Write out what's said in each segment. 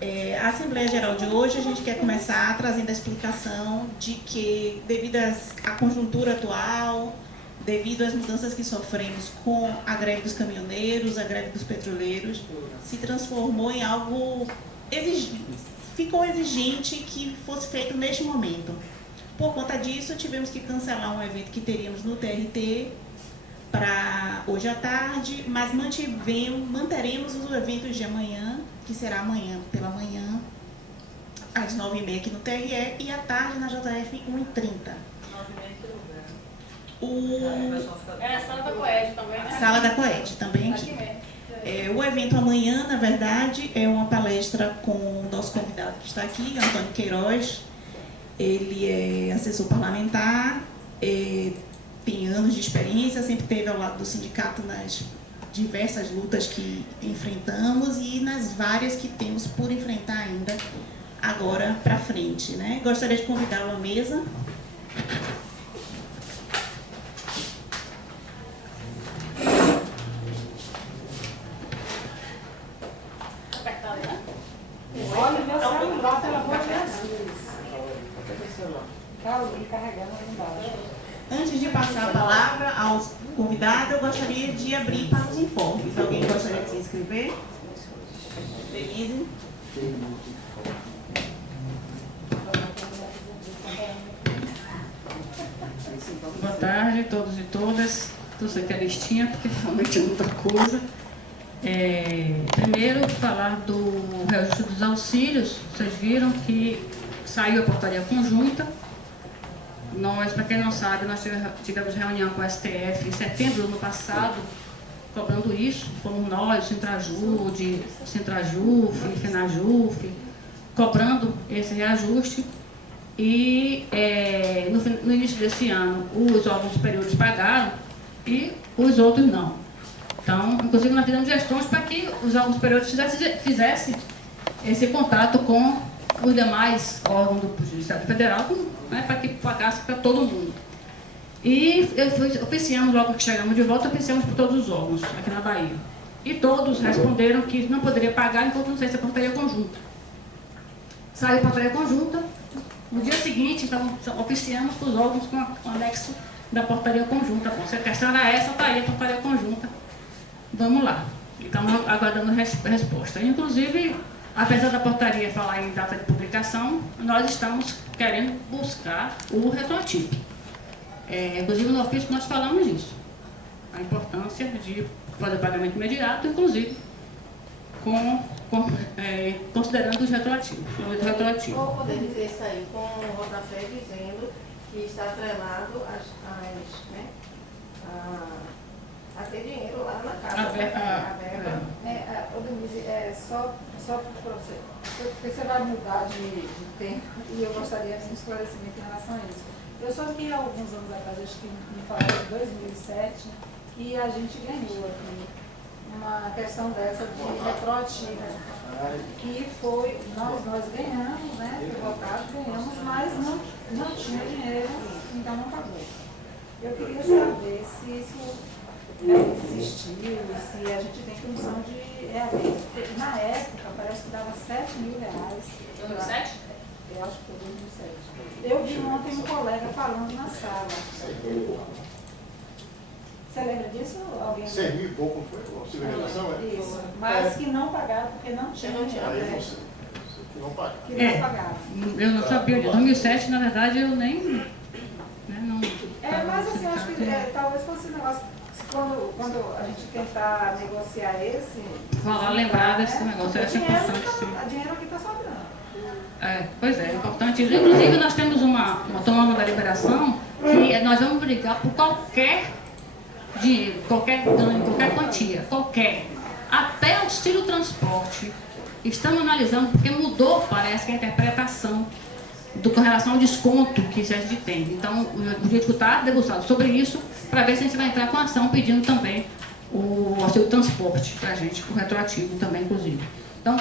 A Assembleia Geral de hoje, a gente quer começar trazendo a explicação de que, devido à conjuntura atual, devido às mudanças que sofremos com a greve dos caminhoneiros, a greve dos petroleiros, se transformou em algo ficou exigente que fosse feito neste momento. Por conta disso, tivemos que cancelar um evento que teríamos no TRT para hoje à tarde, mas manteremos os eventos de amanhã, que será amanhã pela manhã, às 9h30 aqui no TRE, e à tarde na JF 1h30. A sala da Coed também, né? Sala da Coed, também aqui. O evento amanhã, na verdade, é uma palestra com o nosso convidado que está aqui, Antônio Queiroz. Ele é assessor parlamentar, tem anos de experiência, sempre esteve ao lado do sindicato nas diversas lutas que enfrentamos e nas várias que temos por enfrentar ainda agora para frente, né? Gostaria de convidá-lo à mesa. Olha, meu celular, pelo amor de Deus. Tá ali carregando ali embaixo. Antes de passar a palavra aos convidados, eu gostaria de abrir para os informes. Alguém gostaria de se inscrever? Denise? Boa tarde a todos e todas. Trouxe aqui a listinha, porque realmente é muita coisa. Primeiro, falar do reajuste dos auxílios. Vocês viram que saiu a portaria conjunta. Nós, para quem não sabe, nós tivemos reunião com o STF em setembro do ano passado, cobrando isso. Fomos nós, o Sintrajuf, Finajuf, cobrando esse reajuste. E no início desse ano, os órgãos superiores pagaram e os outros não. Então, inclusive, nós fizemos gestões para que os órgãos superiores fizessem esse contato com os demais órgãos do Judiciário Federal, né, para que pagasse para todo mundo. E oficiamos, logo que chegamos de volta, oficiamos por todos os órgãos aqui na Bahia. E todos responderam que não poderia pagar enquanto não saísse a portaria conjunta. Saiu a portaria conjunta. No dia seguinte, então, oficiamos para os órgãos com o anexo da portaria conjunta. Bom, se a questão era essa, está aí a portaria conjunta. Vamos lá. Estamos aguardando resposta. Inclusive, apesar da portaria falar em data de publicação, nós estamos querendo buscar o retroativo. Inclusive, no ofício nós falamos disso. A importância de fazer o pagamento imediato, inclusive, considerando os retroativos. Vou poder dizer isso aí com o rodapé dizendo que está atrelado a ter dinheiro lá na casa. Denise, só para você, porque você vai mudar de tempo e eu gostaria de um esclarecimento em relação a isso. Eu só vi há alguns anos atrás, acho que me falaram em 2007, que a gente ganhou aqui uma questão dessa de retroativa, que foi, nós ganhamos, né, votado, ganhamos, mas não tinha dinheiro, então não pagou. Eu queria saber se isso existiu, se a gente tem condição de na época parece que dava R$7.000. 2007? Eu acho que foi 2007. Eu vi ontem um colega falando na sala. Você lembra disso? Alguém? 100 mil e pouco foi a civilização, Isso, mas que não pagaram porque não tinha dinheiro. Aí você que não pagaram. Que não pagaram. Eu não sabia de 2007, na verdade, eu nem... não, mas assim, eu acho que talvez fosse um negócio, quando a gente tentar negociar esse... Falar, lembrar desse negócio, acho importante, sim. O dinheiro aqui está sobrando. Pois é importante. Inclusive, nós temos tomamos uma deliberação que nós vamos brigar por qualquer dinheiro, qualquer ganho, qualquer quantia, até auxílio transporte. Estamos analisando, porque mudou, parece que a interpretação com relação ao desconto que a gente tem. Então, o jurídico está debruçado sobre isso, para ver se a gente vai entrar com ação pedindo também o auxílio transporte para a gente, o retroativo também, inclusive. Então,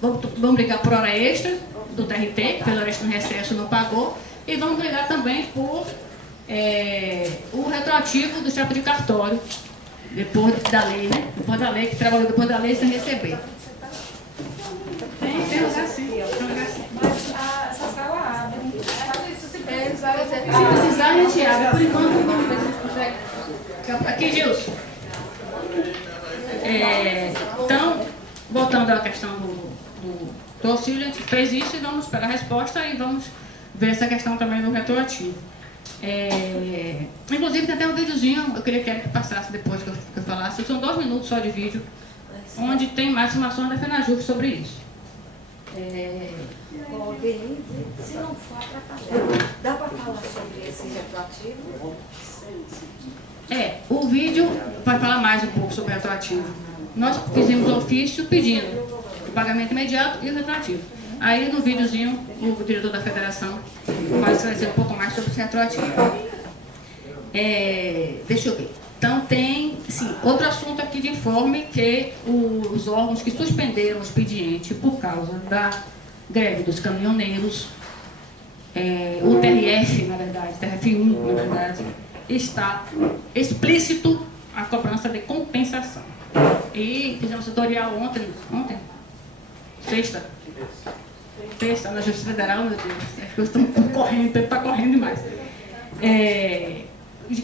vamos brigar por hora extra do TRT, que fez hora extra no recesso e não pagou, e vamos brigar também por o retroativo do chefe de cartório, depois da lei, né? Depois da lei, que trabalhou depois da lei sem receber. Tem a gente abre, por enquanto, vamos ver se a gente consegue. Aqui, Gilson. Então, voltando à questão do auxílio, a gente fez isso e vamos esperar a resposta e vamos ver essa questão também do retroativo. Inclusive, tem até um videozinho, eu queria que ele passasse depois que eu falasse, são 2 minutos só de vídeo, onde tem mais informações da FENAJUF sobre isso. Denise, se não for atrapalhar, dá para falar sobre esse retroativo? O vídeo vai falar mais um pouco sobre o retroativo. Nós fizemos um ofício pedindo o pagamento imediato e o retroativo. Aí no videozinho, o diretor da federação vai esclarecer um pouco mais sobre esse retroativo. Deixa eu ver. Então tem, sim, outro assunto aqui de informe, que os órgãos que suspenderam o expediente por causa da greve dos caminhoneiros, o TRF, na verdade, TRF1, na verdade, está explícito a cobrança de compensação. E fizemos tutorial ontem, sexta, na Justiça Federal, meu Deus, acho que eu estou correndo, o tempo está correndo demais.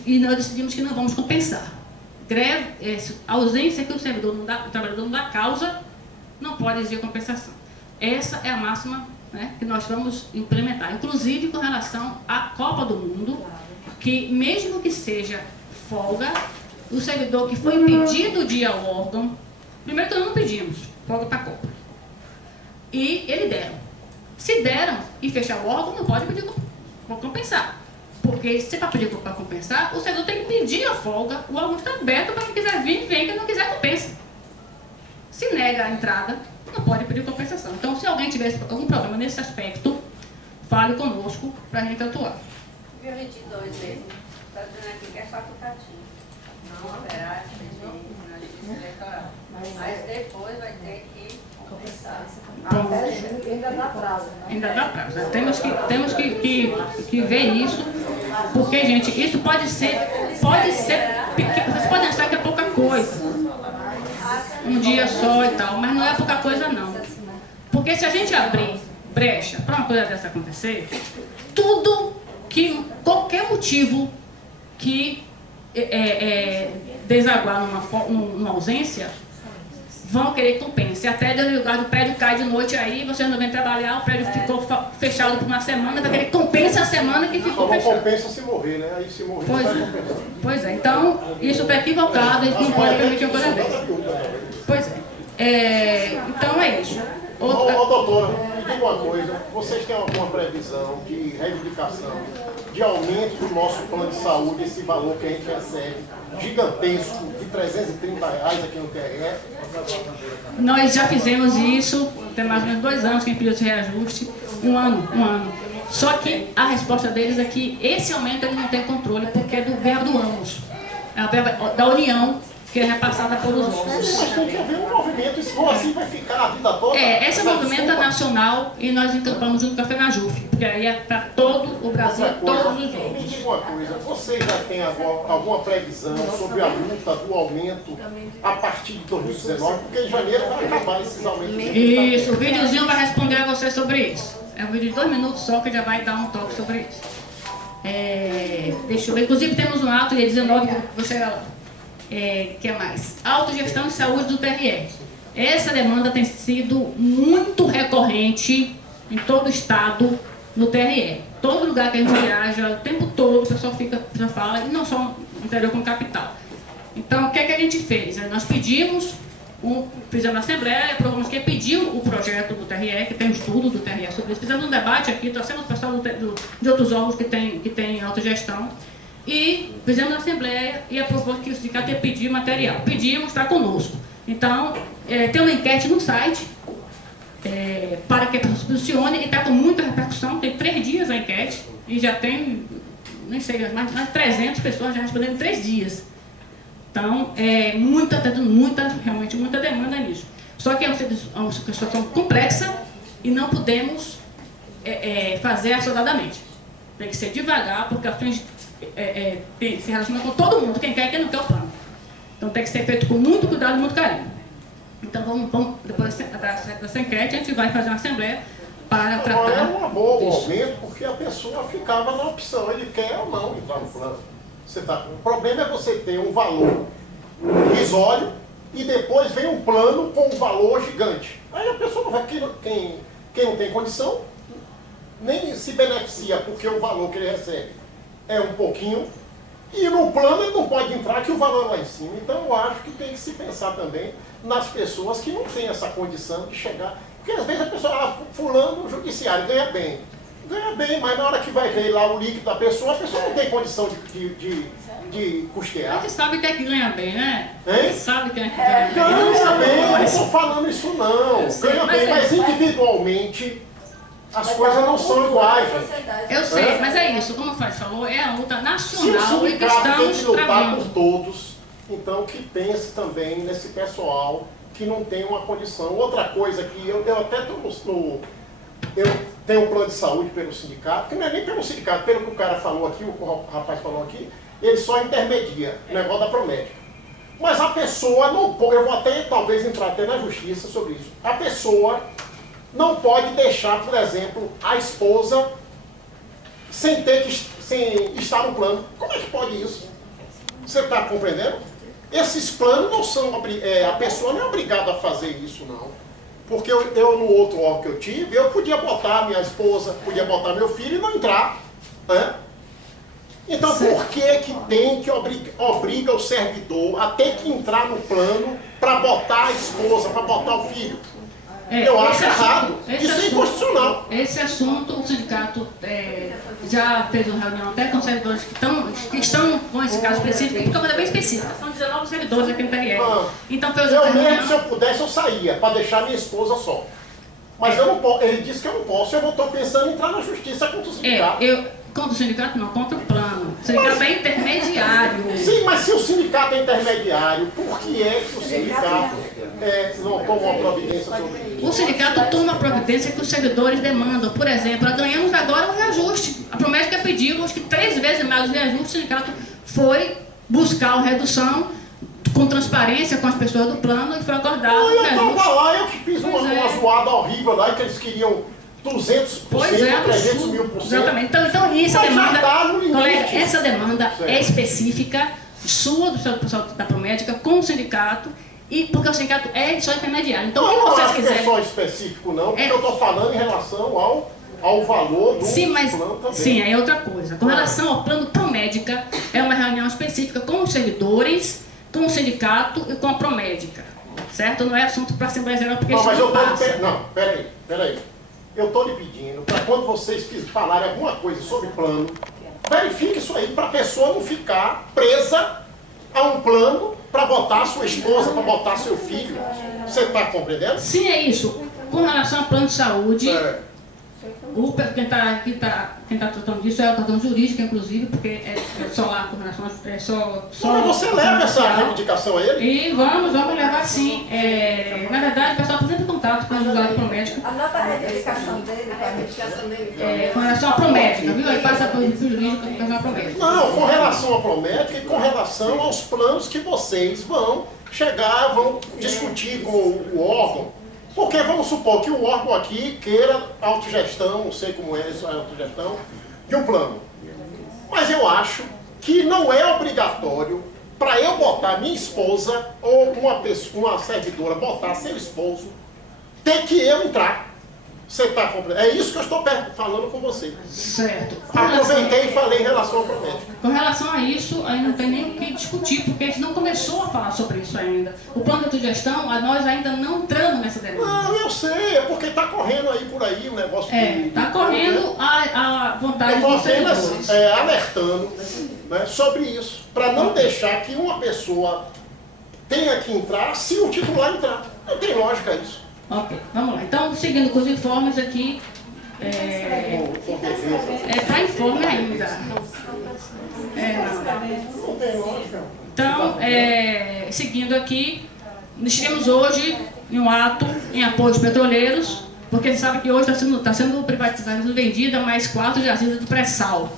E nós decidimos que não vamos compensar. A ausência que o trabalhador não dá causa, não pode exigir compensação. Essa é a máxima, né, que nós vamos implementar, inclusive com relação à Copa do Mundo, que mesmo que seja folga, o servidor que foi impedido de ir ao órgão, primeiro que nós não pedimos folga para a Copa, e eles deram. Se deram e fechar o órgão, não pode pedir para compensar. Porque se para pedir para compensar, o servidor tem que pedir a folga, o órgão está aberto para quem quiser vir, vem, quem não quiser, compensa. Se nega a entrada, não pode pedir compensação. Então, se alguém tiver algum problema nesse aspecto, fale conosco para a gente atuar. Dia 22 mesmo, está dizendo aqui que é facultativo. Não haverá expediente na Justiça Eleitoral. Mas depois vai ter que compensar. Até junho ainda dá prazo, né? Ainda dá prazo. Temos que ver isso, porque, gente, isso pode ser pequeno. Vocês podem achar que é pouca coisa, um dia só e tal, mas não é pouca coisa, não. Porque se a gente abrir brecha para uma coisa dessa acontecer, qualquer motivo que desaguar numa ausência, vão querer que compense. Até o prédio cai de noite aí, você não vem trabalhar, o prédio ficou fechado por uma semana, vai querer que compense a semana que ficou fechado. Só não compensa se morrer, né? Aí se morrer não vai compensar. Pois é, então isso está equivocado, a gente não pode permitir uma coisa dessa. Pois é. Então é isso. Doutora, me diga uma coisa, vocês têm alguma previsão de reivindicação, de aumento do nosso plano de saúde, esse valor que a gente recebe, gigantesco, de R$330 aqui no TRE? Nós já fizemos isso, tem mais ou menos 2 anos que a gente pediu esse reajuste, um ano. Só que a resposta deles é que esse aumento eles não têm controle, porque é do verba do ânus, é a verba da União, que é repassada pelos órgãos. Mas tem que haver um movimento, isso for assim vai ficar a vida toda. Esse movimento é nacional e nós encampamos junto com a FENAJUF, porque aí é para todo o Brasil, todos os Me órgãos. diga uma coisa, vocês já têm alguma previsão sobre a luta do aumento a partir de 2019? Porque em janeiro vai acabar esses aumentos. Isso, o videozinho vai responder a você sobre isso. É um vídeo de 2 minutos só que já vai dar um toque sobre isso. Deixa eu ver, inclusive temos um ato dia 19 que eu vou chegar lá. Que é mais? Autogestão de saúde do TRE. Essa demanda tem sido muito recorrente em todo o estado no TRE. Todo lugar que a gente viaja, o tempo todo, o pessoal já fala, e não só no interior como capital. Então, o que é que a gente fez? Nós fizemos na Assembleia, aprovamos que pediu o projeto do TRE, que tem um estudo do TRE sobre isso. Fizemos um debate aqui, trouxemos o pessoal de outros órgãos que tem autogestão. E fizemos na Assembleia e aprovou que o sindicato ia pedir material. Pedimos, está conosco. Então, tem uma enquete no site para que a pessoa se posicione e está com muita repercussão. Tem 3 dias a enquete e já tem, nem sei, mais de 300 pessoas já respondendo em 3 dias. Então, realmente muita demanda nisso. Só que é uma situação complexa e não podemos fazer assodadamente. Tem que ser devagar, porque a frente se relaciona com todo mundo, quem quer e quem não quer o plano. Então tem que ser feito com muito cuidado e muito carinho. Então vamos depois dessa enquete, a gente vai fazer uma assembleia para Agora tratar. é uma boa o disso. aumento, porque a pessoa ficava na opção, ele quer ou não entrar no plano. O problema é você ter um valor irrisório e depois vem um plano com um valor gigante. Aí a pessoa não vai, quem não tem condição, nem se beneficia, porque o valor que ele recebe é um pouquinho, e no plano ele não pode entrar, que o valor é lá em cima. Então eu acho que tem que se pensar também nas pessoas que não têm essa condição de chegar. Porque às vezes a pessoa, fulano no judiciário ganha bem, mas na hora que vai ver lá o líquido da pessoa, a pessoa não tem condição de custear. A gente sabe que é que ganha bem, né? Hein? Sabe que é que ganha bem. Ganha bem, eu não estou falando isso não. Eu sei, Ganha bem, mas individualmente as coisas não são iguais, gente. Eu sei, mas é isso, como o Fred falou, é a luta Se o nacional e que sindicato tem estamos que lutar travando. por todos, então que pense também nesse pessoal que não tem uma condição. Outra coisa que eu até estou eu tenho um plano de saúde pelo sindicato, que não é nem pelo sindicato, pelo que o cara falou aqui, o rapaz falou aqui, ele só intermedia o negócio da Promédica. Mas a pessoa não pode, eu vou até talvez entrar até na justiça sobre isso, a pessoa não pode deixar, por exemplo, a esposa sem estar no plano. Como é que pode isso? Você está compreendendo? Esses planos não são, a pessoa não é obrigada a fazer isso, não. Porque eu no outro órgão que eu tive, eu podia botar minha esposa, podia botar meu filho e não entrar. Né? Então por que tem que obriga o servidor a ter que entrar no plano para botar a esposa, para botar o filho? Eu acho errado. Isso é inconstitucional. Esse assunto, o sindicato já fez uma reunião até com servidores que estão com esse caso específico, que é uma coisa bem específica. São 19 servidores aqui no PRR. Então, fez eu uma mesmo, reunião. se eu pudesse, eu saía, para deixar minha esposa só. Mas eu não posso, ele disse que eu não posso, eu estou pensando em entrar na justiça contra o sindicato. Contra o sindicato não, contra o plano. O sindicato é intermediário. Sim, mas se o sindicato é intermediário, por que é que o sindicato não toma uma providência sobre isso? O sindicato toma a providência que os servidores demandam. Por exemplo, ganhamos agora um reajuste. A Promédica pediu, acho que 3 vezes mais o reajuste. O sindicato foi buscar a redução com transparência com as pessoas do plano e foi acordado o Eu reajuste. estava lá, eu que fiz uma zoada horrível lá, que eles queriam 200%, Pois é, 300 mil por cento. exatamente. Então essa Mas já demanda, tá no limite. colega, essa demanda Certo. é específica, sua, do pessoal da Promédica, com o sindicato, e porque o sindicato é só intermediário. Então, Não, o eu que não vocês acho que é quiserem. só específico não, porque eu estou falando em relação ao valor do Sim, mas plano também. sim, é outra coisa. Com relação ao plano Promédica, é uma reunião específica com os servidores, com o sindicato e com a Promédica. Certo? Não é assunto para a Assembleia Geral, porque Não, isso mas não eu passa. estou... Não, peraí. Eu estou lhe pedindo, para quando vocês falarem alguma coisa sobre plano, verifique isso aí, para a pessoa não ficar presa a um plano para botar sua esposa, para botar seu filho. Você está compreendendo? Sim, é isso. Com relação ao plano de saúde, É. quem tá tratando disso é o cartão jurídico, inclusive, porque é só lá com relação só Mas você leva essa reivindicação a ele? E vamos levar sim. Na verdade, o pessoal está sempre em contato com o advogado Promédica. Anota a reivindicação dele, A reivindicação dele. Com relação à Promédica, viu? Aí passa para o jurídico com relação à Promédica. Não, com relação à Promédica e com relação aos planos que vocês vão chegar, vão discutir com o órgão. Porque vamos supor que o órgão aqui queira autogestão, não sei como é isso, a autogestão, de um plano. Mas eu acho que não é obrigatório para eu botar minha esposa ou uma servidora botar seu esposo, ter que eu entrar. Você está compreendendo? É isso que eu estou falando com você. Certo. Aproveitei e falei em relação ao Promédica. Com relação a isso, aí não tem nem o que discutir, porque a gente não começou a falar sobre isso ainda. O plano de autogestão, nós ainda não entramos nessa demanda. Não, eu sei, é porque está correndo aí por aí o negócio. Está correndo a vontade Eu vou dos apenas servidores. alertando, né, sobre isso, para não deixar que uma pessoa tenha que entrar se o titular entrar. Não tem lógica isso. Ok, vamos lá. Então, seguindo com os informes aqui, Com defesa. está informe ainda. Não tem lógica. Então, seguindo aqui, nós chegamos hoje em um ato em apoio aos petroleiros, porque você sabe que hoje está sendo privatizada e vendida mais 4 jazidas do pré-sal.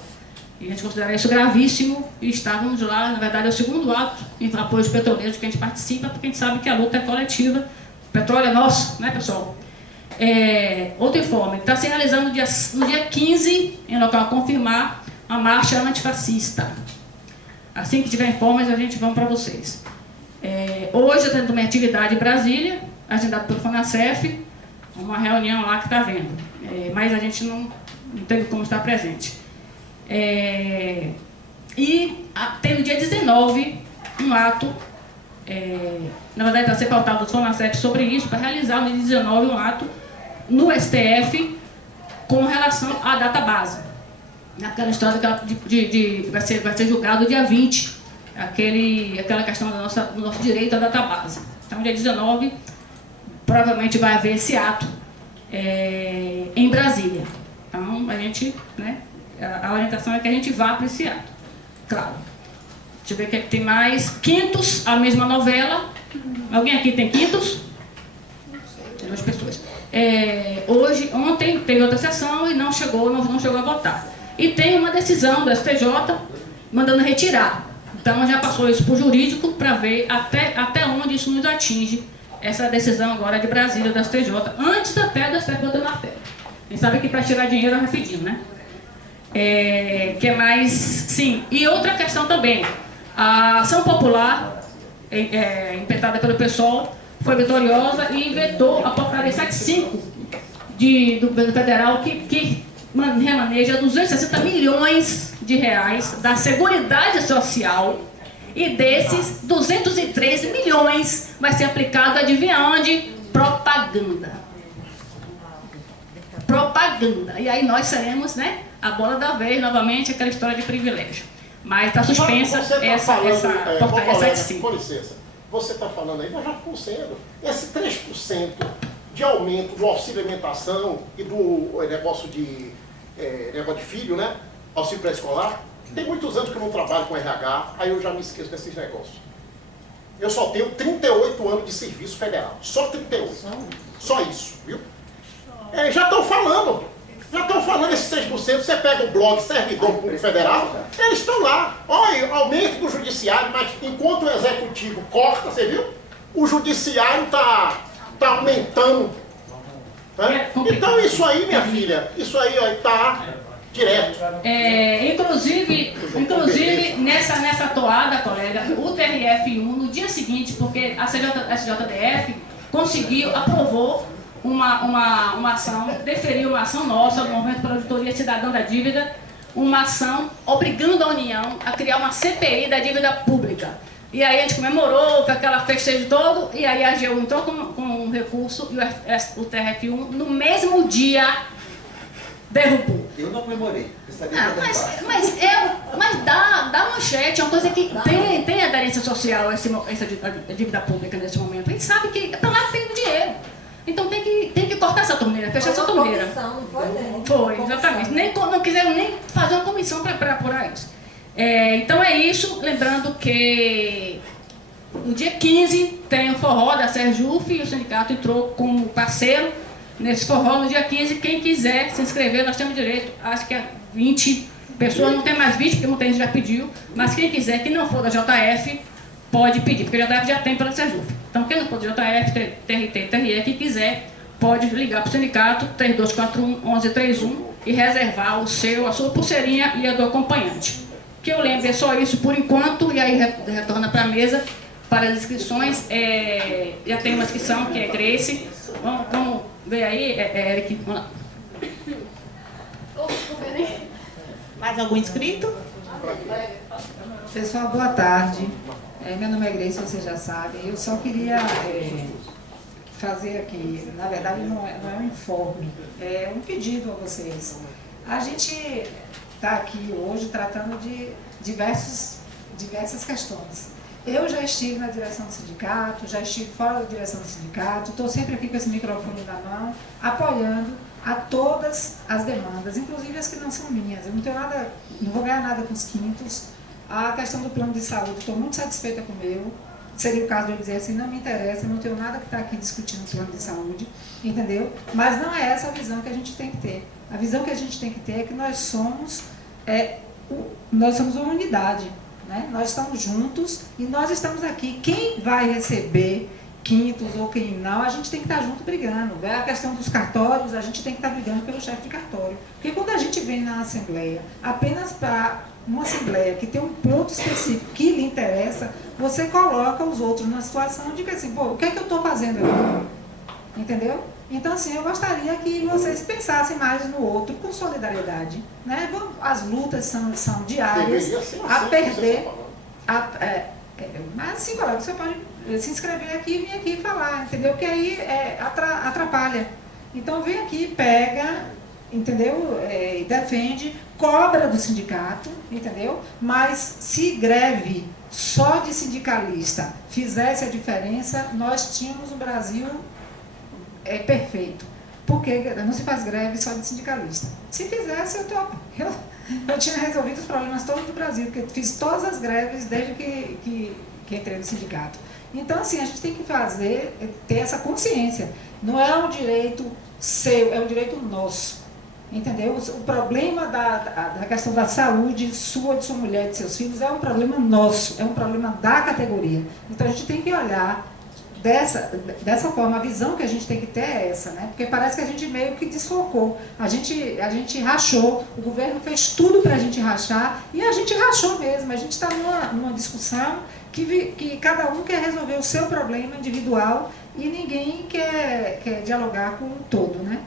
E a gente considera isso gravíssimo e estávamos lá, na verdade é o segundo ato em apoio aos petroleiros que a gente participa, porque a gente sabe que a luta é coletiva. O petróleo é nosso, né, pessoal? Outro informe, está se realizando no dia 15, em local a confirmar, a marcha antifascista. Assim que tiver informes, a gente vamos para vocês. Hoje eu tenho uma atividade em Brasília, agendada pelo FONASEF, uma reunião lá que está havendo, mas a gente não teve como estar presente. E tem no dia 19 um ato, na verdade está sendo pautado do FONASEF sobre isso, para realizar no dia 19 um ato no STF com relação à database. Naquela história vai ser julgado dia 20, aquela questão do nosso direito à database. Então, dia 19, provavelmente vai haver esse ato em Brasília. Então, a gente, né, a orientação é que a gente vá para esse ato. Claro. Deixa eu ver o que é que tem mais. Quintos, a mesma novela. Alguém aqui tem quintos? Tem 2 pessoas. Ontem teve outra sessão e não chegou a votar. E tem uma decisão do STJ mandando retirar. Então já passou isso para o jurídico para ver até onde isso nos atinge, essa decisão agora de Brasília do STJ, antes até do STF bater martelo. A gente sabe que para tirar dinheiro é rapidinho, né? Que é mais... Sim, e outra questão também. A ação popular, impetrada pelo PSOL, foi vitoriosa e vetou a portaria 75 do governo federal que remaneja 260 milhões de reais da Seguridade Social, e desses 213 milhões vai ser aplicado, adivinha onde? Propaganda. Propaganda. E aí nós seremos, né, a bola da vez, novamente, aquela história de privilégio. Mas está suspensa essa portaria 75. Com licença, você está falando aí, mas já ficou sendo. Esse 3% de aumento do auxílio alimentação e do negócio de filho, né? Auxílio pré-escolar. Tem muitos anos que eu não trabalho com RH, aí eu já me esqueço desses negócios. Eu só tenho 38 anos de serviço federal. Só 38. Só isso, viu? Já estão falando. Já estão falando esses 3%. Você pega o blog Servidor Público Federal, eles estão lá. Olha, aumento do judiciário, mas enquanto o executivo corta, você viu? O judiciário está aumentando. Né? Então isso aí, minha filha, isso aí está direto. Inclusive nessa toada, colega, o TRF1, no dia seguinte, porque a SJDF aprovou uma ação, deferiu uma ação nossa, do Movimento pela Auditoria Cidadã da Dívida, uma ação obrigando a União a criar uma CPI da dívida pública. E aí a gente comemorou com aquela festejo todo, e aí a AGU entrou com um recurso e o TRF1 no mesmo dia derrubou. Eu não comemorei. Mas dá manchete, é uma coisa que tem aderência social, essa dívida pública nesse momento. A gente sabe que para lá tem dinheiro. Então tem que cortar essa torneira, fechar essa torneira. Foi, exatamente. Não quiseram nem fazer uma comissão para apurar isso. Então é isso, lembrando que no dia 15 tem o forró da Serjuf e o sindicato entrou como parceiro nesse forró. No dia 15, quem quiser se inscrever, nós temos direito, acho que é 20 pessoas, não tem mais 20, porque muita gente já pediu, mas quem quiser, que não for da JF, pode pedir, porque a JF já tem pela Serjuf. Então quem não for da JF, TRT, TRE, que quiser, pode ligar para o sindicato 3241-1131 e reservar a sua pulseirinha e a do acompanhante. Que eu lembro, é só isso por enquanto, e aí retorna para a mesa para as inscrições. Já tem uma inscrição, que é Grace. Vamos ver aí, Eric, vamos lá. Mais algum inscrito? Pessoal, boa tarde. Meu nome é Grace, vocês já sabem. Eu só queria fazer aqui, na verdade não é um informe, é um pedido a vocês. A gente está aqui hoje tratando de diversas questões. Eu já estive na direção do sindicato, já estive fora da direção do sindicato, estou sempre aqui com esse microfone na mão, apoiando a todas as demandas, inclusive as que não são minhas. Eu não vou ganhar nada com os quintos. A questão do plano de saúde, estou muito satisfeita com o meu. Seria o caso de eu dizer assim, não me interessa, não tenho nada que estar aqui discutindo o plano de saúde, entendeu? Mas não é essa a visão que a gente tem que ter. A visão que a gente tem que ter é que nós somos uma unidade, né? Nós estamos juntos e nós estamos aqui. Quem vai receber, quintos ou quem não, a gente tem que estar junto brigando. A questão dos cartórios, a gente tem que estar brigando pelo chefe de cartório. Porque quando a gente vem na Assembleia, apenas para uma Assembleia que tem um ponto específico que lhe interessa, você coloca os outros na situação de que assim, pô, o que é que eu estou fazendo aqui? Entendeu? Então, assim, eu gostaria que vocês pensassem mais no outro com solidariedade. Né? As lutas são diárias, a perder... Mas assim, colega, você pode se inscrever aqui e vir aqui falar, entendeu? Porque aí atrapalha. Então, vem aqui, pega, entendeu? E defende, cobra do sindicato, entendeu? Mas se greve só de sindicalista fizesse a diferença, nós tínhamos um Brasil perfeito. Porque não se faz greve só de sindicalista. Se fizesse, eu tinha resolvido os problemas todos do Brasil, porque fiz todas as greves desde que entrei no sindicato. Então, assim, a gente tem que ter essa consciência. Não é um direito seu, é um direito nosso. Entendeu? O problema da questão da saúde sua, de sua mulher e de seus filhos é um problema nosso, é um problema da categoria. Então, a gente tem que olhar dessa forma, a visão que a gente tem que ter é essa, né? Porque parece que a gente meio que desfocou, a gente rachou, o governo fez tudo para a gente rachar e a gente rachou mesmo, a gente está numa discussão que cada um quer resolver o seu problema individual e ninguém quer dialogar com o todo, né?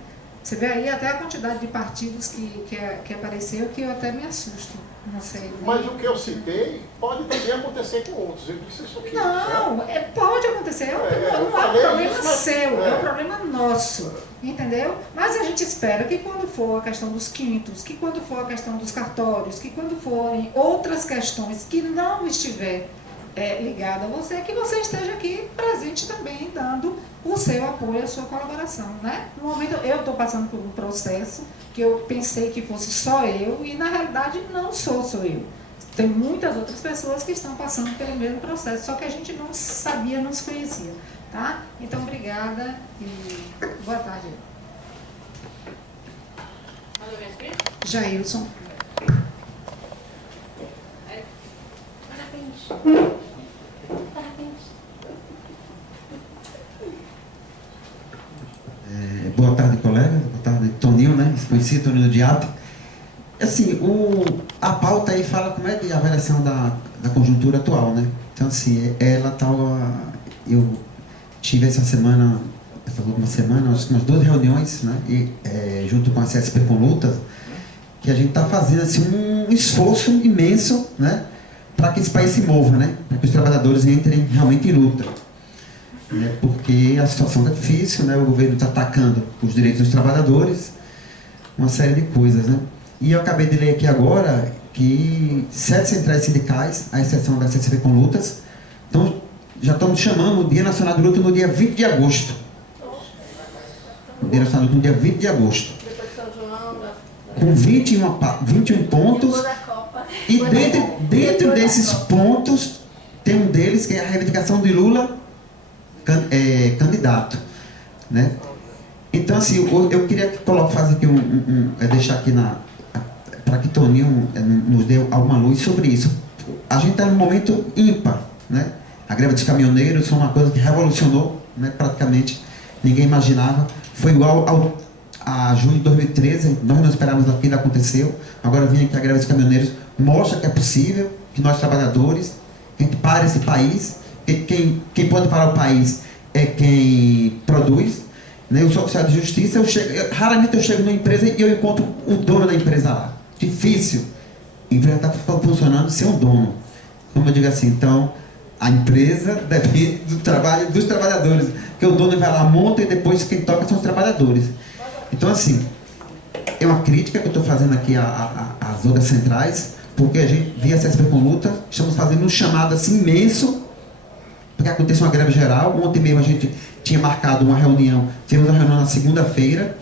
Você vê aí até a quantidade de partidos que apareceu, que eu até me assusto. Não sei. Mas o que eu citei pode também acontecer com outros. Eu disse isso aqui. Não, pode acontecer. Não é um problema seu, é um problema nosso. Entendeu? Mas a gente espera que quando for a questão dos quintos, que quando for a questão dos cartórios, que quando forem outras questões que não estiver ligada a você, que você esteja aqui presente também, dando o seu apoio, a sua colaboração, né? No momento eu estou passando por um processo que eu pensei que fosse só eu e na realidade não sou eu. Tem muitas outras pessoas que estão passando pelo mesmo processo, só que a gente não sabia, não se conhecia, tá? Então, obrigada e boa tarde. Jailson. Boa tarde, colega. Boa tarde, Toninho, né? Conhecido, Toninho do Diabo. Assim, a pauta aí fala como é que a avaliação da conjuntura atual, né? Então, assim, ela estava... Eu tive essa última semana, acho que umas 2 reuniões, né? E, junto com a CSP com Lutas, que a gente está fazendo, assim, um esforço imenso, né? Para que esse país se mova, né? Para que os trabalhadores entrem realmente em luta. Porque a situação está difícil, né? O governo está atacando os direitos dos trabalhadores, uma série de coisas, né? E eu acabei de ler aqui agora que 7 centrais sindicais, à exceção da CSP com Lutas, já estão chamando o Dia Nacional de Luta no dia 20 de agosto. O Dia Nacional de Luta no dia 20 de agosto. Com 21 pontos, e dentro desses pontos, tem um deles que é a reivindicação de Lula candidato, né? Então, assim, eu queria fazer aqui deixar aqui para que Toninho nos dê alguma luz sobre isso. A gente está num momento ímpar, né? A greve dos caminhoneiros foi uma coisa que revolucionou, né? Praticamente ninguém imaginava. Foi igual a junho de 2013, nós não esperávamos aquilo, aconteceu. Agora vem aqui a greve dos caminhoneiros, mostra que é possível, que nós trabalhadores, que a gente pare esse país. Quem pode parar o país é quem produz, né? Eu sou oficial de justiça, raramente eu chego numa empresa e eu encontro o dono da empresa lá. Difícil. A empresa está funcionando sem um dono. Como eu digo assim, então, a empresa depende do trabalho dos trabalhadores, porque o dono vai lá, monta e depois quem toca são os trabalhadores. Então, assim, é uma crítica que eu estou fazendo aqui às outras centrais, porque a gente, via CSP com Luta, estamos fazendo um chamado assim imenso, porque aconteceu uma greve geral. Ontem mesmo a gente tinha marcado uma reunião, tivemos uma reunião na segunda-feira,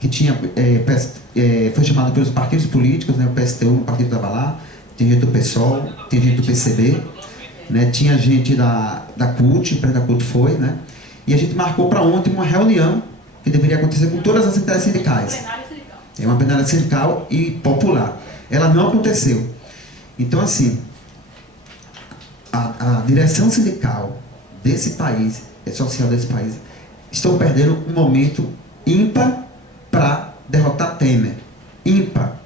que foi chamado pelos partidos políticos, né? O PSTU, o partido estava lá, tem gente do PSOL, tem gente do PCB, né? Tinha gente da CUT, o presidente da CUT foi, né? E a gente marcou para ontem uma reunião que deveria acontecer com todas as centrais sindicais. É uma plenária sindical e popular. Ela não aconteceu. Então, assim, a direção sindical desse país, social desse país estão perdendo um momento ímpar para derrotar Temer. Ímpar.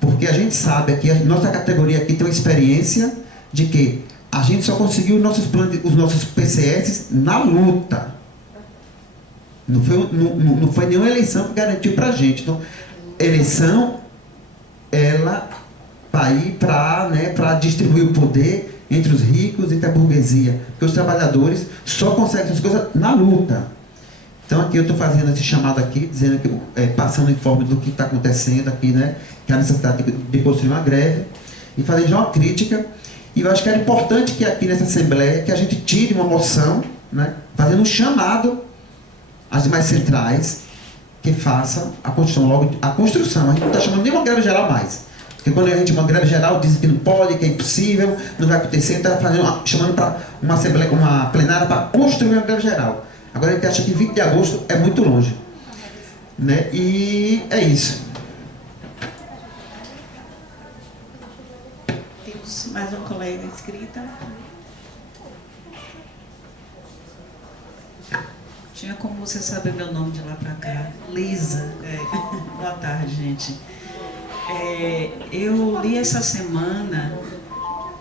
Porque a gente sabe que a nossa categoria aqui tem uma experiência de que a gente só conseguiu os nossos PCS na luta. Não foi nenhuma eleição que garantiu para a gente. Então, eleição, ela vai ir para distribuir o poder entre os ricos e entre a burguesia. Porque os trabalhadores só conseguem essas coisas na luta. Então, aqui eu estou fazendo esse chamado aqui, dizendo que, passando informe do que está acontecendo aqui, né? Que a necessidade de construir uma greve, e fazendo já uma crítica. E eu acho que era importante que aqui nessa Assembleia, que a gente tire uma moção, né? Fazendo um chamado às demais centrais, que façam a construção, logo a construção. A gente não está chamando nem uma greve geral mais. Porque quando a gente uma greve geral, diz que não pode, que é impossível, não vai acontecer, está chamando para uma Assembleia, uma plenária para construir uma greve geral. Agora a gente acha que 20 de agosto é muito longe. Né? E é isso. Temos mais uma colega inscrita. Tinha como você saber meu nome de lá para cá. Lisa. Boa tarde, gente. Eu li essa semana,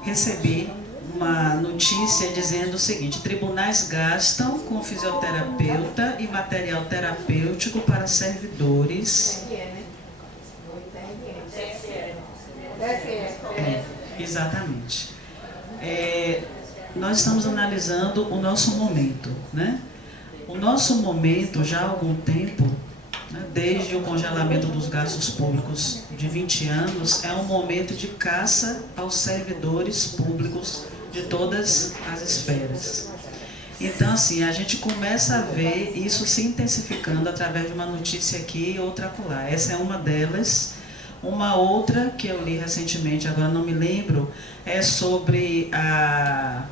recebi uma notícia dizendo o seguinte: tribunais gastam com fisioterapeuta e material terapêutico para servidores. Exatamente. Nós estamos analisando o nosso momento, né? O nosso momento, já há algum tempo, né, desde o congelamento dos gastos públicos de 20 anos, é um momento de caça aos servidores públicos de todas as esferas. Então, assim, a gente começa a ver isso se intensificando através de uma notícia aqui e outra acolá. Essa é uma delas. Uma outra que eu li recentemente, agora não me lembro, é sobre a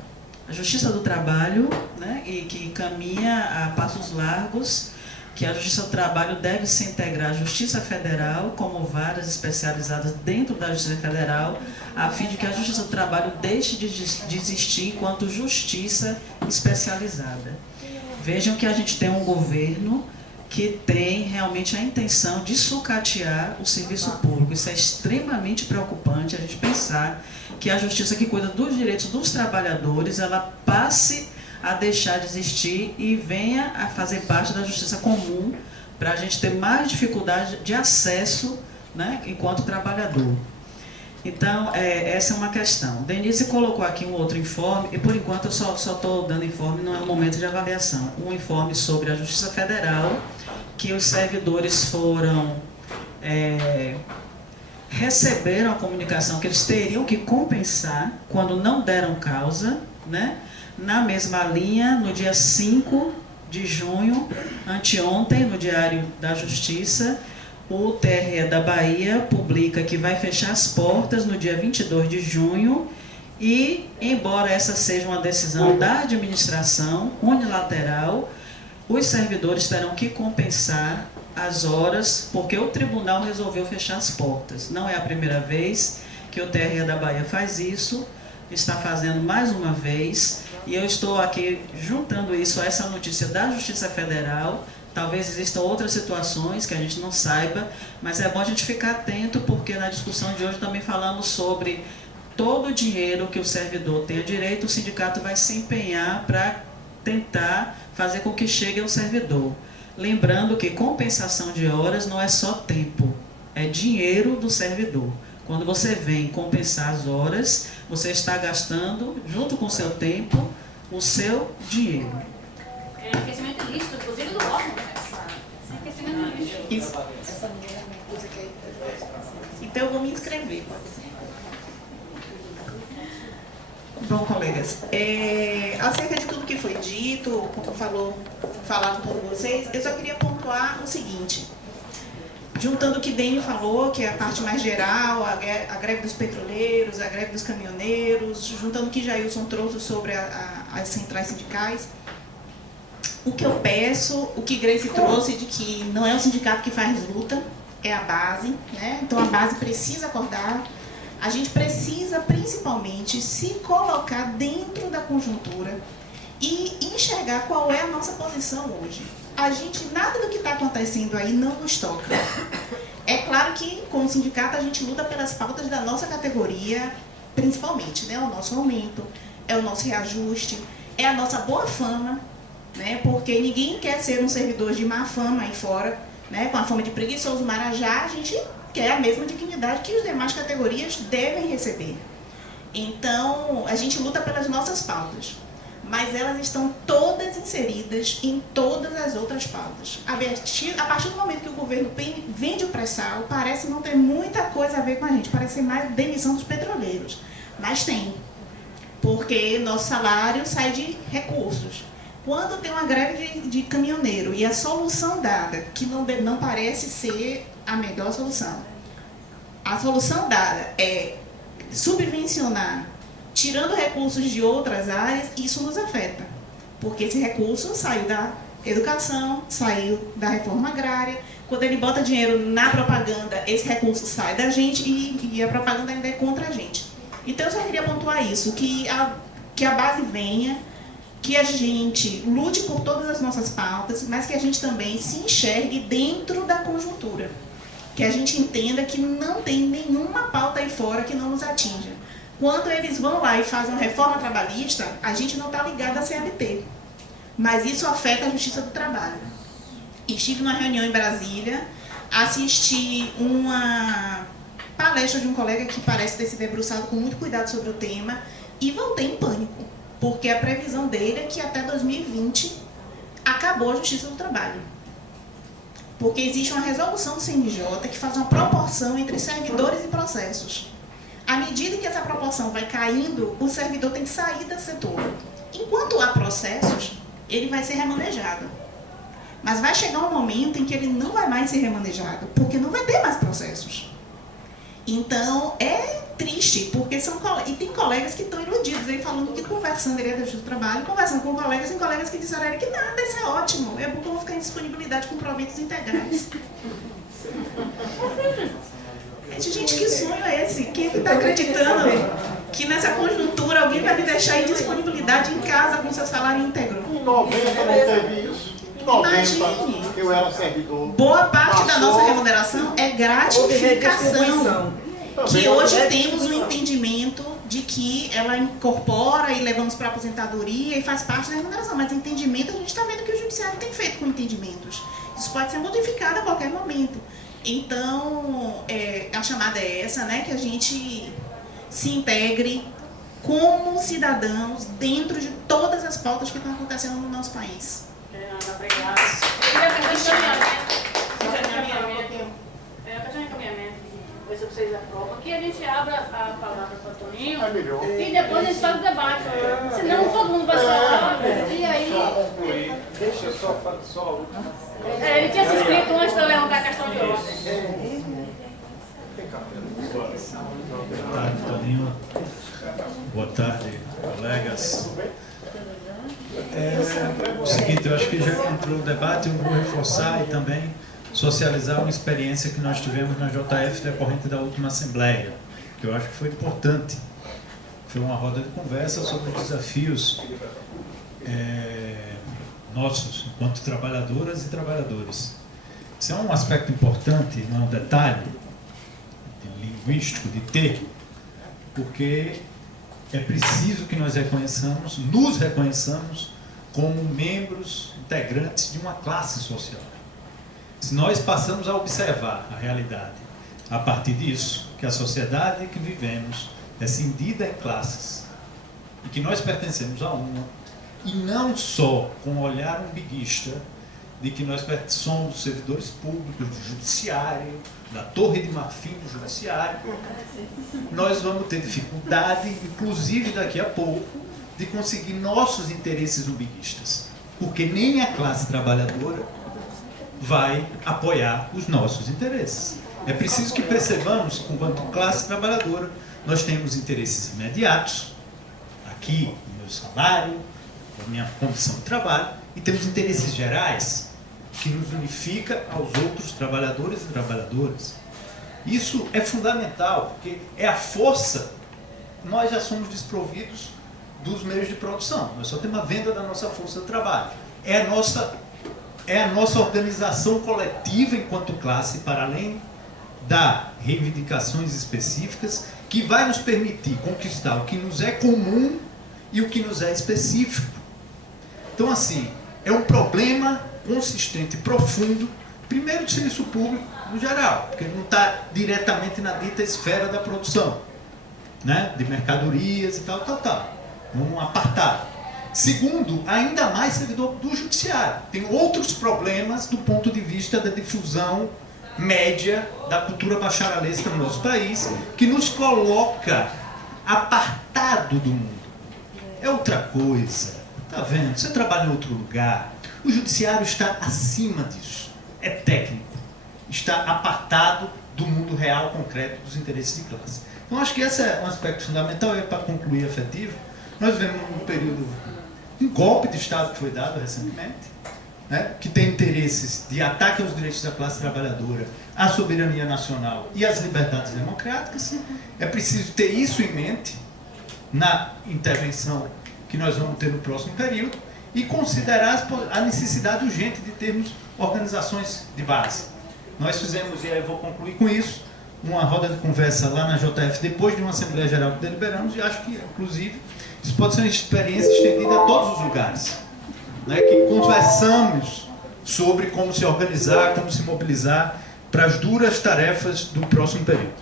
Justiça do Trabalho, né, e que caminha a passos largos, que a Justiça do Trabalho deve se integrar à Justiça Federal, como varas especializadas dentro da Justiça Federal, a fim de que a Justiça do Trabalho deixe de existir enquanto justiça especializada. Vejam que a gente tem um governo que tem realmente a intenção de sucatear o serviço público. Isso é extremamente preocupante, a gente pensar que a justiça que cuida dos direitos dos trabalhadores, ela passe a deixar de existir e venha a fazer parte da justiça comum, para a gente ter mais dificuldade de acesso, né, enquanto trabalhador. Então, essa é uma questão. Denise colocou aqui um outro informe, e por enquanto eu só estou dando informe, não é um momento de avaliação. Um informe sobre a Justiça Federal, que os servidores foram... receberam a comunicação que eles teriam que compensar quando não deram causa, né? Na mesma linha, no dia 5 de junho, anteontem, no Diário da Justiça, o TRE da Bahia publica que vai fechar as portas no dia 22 de junho e, embora essa seja uma decisão da administração unilateral, os servidores terão que compensar as horas, porque o tribunal resolveu fechar as portas. Não é a primeira vez que o TRE da Bahia faz isso, está fazendo mais uma vez, e eu estou aqui juntando isso a essa notícia da Justiça Federal. Talvez existam outras situações que a gente não saiba, mas é bom a gente ficar atento, porque na discussão de hoje também falamos sobre todo o dinheiro que o servidor tenha direito, o sindicato vai se empenhar para tentar fazer com que chegue ao servidor. Lembrando que compensação de horas não é só tempo, é dinheiro do servidor. Quando você vem compensar as horas, você está gastando, junto com o seu tempo, o seu dinheiro. É enriquecimento ilícito, inclusive do órgão. Enriquecimento ilícito. Isso. Então eu vou me inscrever, pode ser. Bom, colegas, acerca de tudo que foi dito, como falaram com vocês, eu só queria pontuar o seguinte: juntando o que Deni falou, que é a parte mais geral, a greve dos petroleiros, a greve dos caminhoneiros, juntando o que Jailson trouxe sobre as centrais sindicais, o que eu peço, o que Grace trouxe, de que não é o sindicato que faz luta, é a base, né? Então a base precisa acordar. A gente precisa, principalmente, se colocar dentro da conjuntura e enxergar qual é a nossa posição hoje. Nada do que está acontecendo aí não nos toca. É claro que, como sindicato, a gente luta pelas pautas da nossa categoria, principalmente, né? O nosso aumento, é o nosso reajuste, é a nossa boa fama, né? Porque ninguém quer ser um servidor de má fama aí fora, né? Com a fama de preguiçoso, marajá, a gente quer a mesma dignidade que as demais categorias devem receber. Então, a gente luta pelas nossas pautas, mas elas estão todas inseridas em todas as outras pautas. A partir do momento que o governo vende o pré-sal, parece não ter muita coisa a ver com a gente, parece ser mais demissão dos petroleiros, mas tem, porque nosso salário sai de recursos. Quando tem uma greve de caminhoneiro e a solução dada, que não parece ser a melhor solução, a solução dada é subvencionar, tirando recursos de outras áreas, isso nos afeta. Porque esse recurso saiu da educação, saiu da reforma agrária. Quando ele bota dinheiro na propaganda, esse recurso sai da gente e a propaganda ainda é contra a gente. Então eu só queria pontuar isso, que a base venha, que a gente lute por todas as nossas pautas, mas que a gente também se enxergue dentro da conjuntura. Que a gente entenda que não tem nenhuma pauta aí fora que não nos atinja. Quando eles vão lá e fazem uma reforma trabalhista, a gente não está ligado à CLT. Mas isso afeta a Justiça do Trabalho. Estive numa reunião em Brasília, assisti uma palestra de um colega que parece ter se debruçado com muito cuidado sobre o tema e voltei em pânico, porque a previsão dele é que até 2020 acabou a Justiça do Trabalho. Porque existe uma resolução do CNJ que faz uma proporção entre servidores e processos. À medida que essa proporção vai caindo, o servidor tem que sair desse setor. Enquanto há processos, ele vai ser remanejado. Mas vai chegar um momento em que ele não vai mais ser remanejado, porque não vai ter mais processos. Então, é triste, porque e tem colegas que estão iludidos, ele falando que conversando, ele é da Justiça do Trabalho, conversando com colegas, tem colegas que disseram a ele que nada, isso é ótimo, é bom que eu vou ficar em disponibilidade com proventos integrais. Gente, que sonho é esse? Quem é que está acreditando que nessa conjuntura alguém vai me deixar em disponibilidade em casa com seu salário íntegro? Em 90 não teve isso. Em 90 Imagine. eu era servidor. Boa parte da nossa remuneração é gratificação. Que hoje temos um entendimento de que ela incorpora e levamos para a aposentadoria e faz parte da remuneração. Mas entendimento, a gente está vendo que o judiciário tem feito com entendimentos. Isso pode ser modificado a qualquer momento. Então, a chamada é essa, né? Que a gente se integre como cidadãos dentro de todas as pautas que estão acontecendo no nosso país. Obrigada. Ver se vocês aprovam, que a gente abra a palavra para o Toninho e depois a gente faz o debate. Senão todo mundo vai falar. E aí. Deixa eu só. Ele tinha se inscrito antes de eu levantar a questão de ordem. Boa tarde, Toninho. Boa tarde, colegas. O seguinte, eu acho que já entrou o debate, eu vou reforçar e também socializar uma experiência que nós tivemos na JF decorrente da última Assembleia, que eu acho que foi importante. Foi uma roda de conversa sobre os desafios nossos, enquanto trabalhadoras e trabalhadores. Isso é um aspecto importante, não é um detalhe linguístico de ter, porque é preciso que nós nos reconheçamos como membros integrantes de uma classe social. Se nós passamos a observar a realidade a partir disso, que a sociedade que vivemos é cindida em classes e que nós pertencemos a uma, e não só com o olhar umbiguista de que nós somos servidores públicos do judiciário, da Torre de Marfim do judiciário, nós vamos ter dificuldade, inclusive daqui a pouco, de conseguir nossos interesses umbiguistas, porque nem a classe trabalhadora vai apoiar os nossos interesses. É preciso que percebamos que, enquanto classe trabalhadora, nós temos interesses imediatos, aqui, o meu salário, a minha condição de trabalho, e temos interesses gerais, que nos unifica aos outros trabalhadores e trabalhadoras. Isso é fundamental, porque é a força. Nós já somos desprovidos dos meios de produção. Nós só temos a venda da nossa força de trabalho. É a nossa organização coletiva enquanto classe, para além das reivindicações específicas, que vai nos permitir conquistar o que nos é comum e o que nos é específico. Então, assim, é um problema consistente e profundo, primeiro do serviço público no geral, porque ele não está diretamente na dita esfera da produção, né? De mercadorias e tal. Um apartado. Segundo, ainda mais servidor do judiciário. Tem outros problemas do ponto de vista da difusão média da cultura bacharelesca no nosso país, que nos coloca apartado do mundo. É outra coisa. Tá vendo? Você trabalha em outro lugar. O judiciário está acima disso. É técnico. Está apartado do mundo real, concreto, dos interesses de classe. Então, acho que esse é um aspecto fundamental. E para concluir efetivo, nós vivemos um período, um golpe de Estado que foi dado recentemente, né, que tem interesses de ataque aos direitos da classe trabalhadora, à soberania nacional e às liberdades democráticas. É preciso ter isso em mente na intervenção que nós vamos ter no próximo período e considerar a necessidade urgente de termos organizações de base. Nós fizemos, e aí eu vou concluir com isso, uma roda de conversa lá na JF depois de uma Assembleia Geral que deliberamos, e acho que, inclusive, isso pode ser uma experiência estendida a todos os lugares, né, que conversamos sobre como se organizar, como se mobilizar para as duras tarefas do próximo período.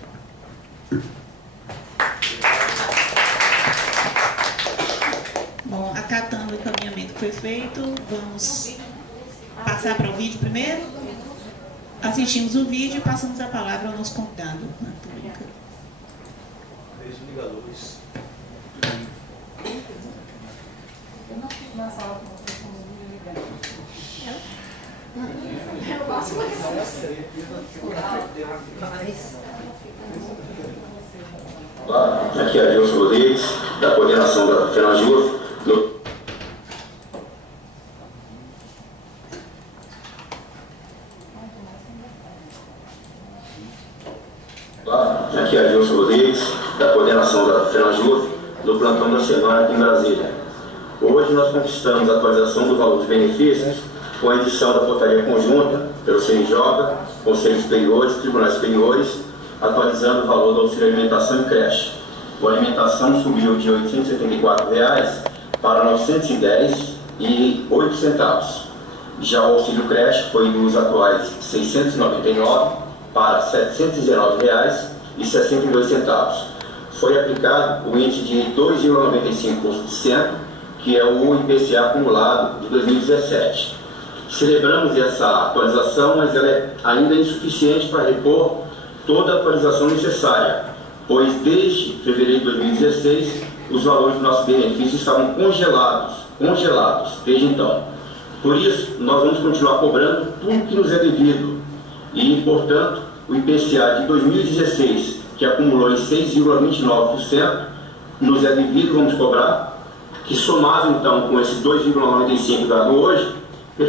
Bom, acatando o encaminhamento que foi feito, vamos passar para o vídeo primeiro. Assistimos o vídeo e passamos a palavra ao nosso convidado. Eu não fico na sala com vocês como ligado. Olá, aqui é Adilson Rodrigues, da coordenação da FENAJUF. Olá, aqui é Adilson Rodrigues, da coordenação da FENAJUF, no plantão da semana aqui em Brasília. Hoje nós conquistamos a atualização do valor dos benefícios com a edição da portaria conjunta pelo CNJ, Conselhos Superiores e Tribunais Superiores, atualizando o valor do auxílio alimentação e creche. A alimentação subiu de R$ 874 para R$ 910,08. Já o auxílio creche foi dos atuais R$ 699 para R$ 719,62. Foi aplicado o índice de 2,95%, que é o IPCA acumulado de 2017. Celebramos essa atualização, mas ela é ainda insuficiente para repor toda a atualização necessária, pois desde fevereiro de 2016 os valores dos nossos benefícios estavam congelados desde então. Por isso, nós vamos continuar cobrando tudo que nos é devido e, portanto, o IPCA de 2016, que acumulou em 6,29%, nos é devido, vamos cobrar, que somado então com esse 2,95% dado hoje,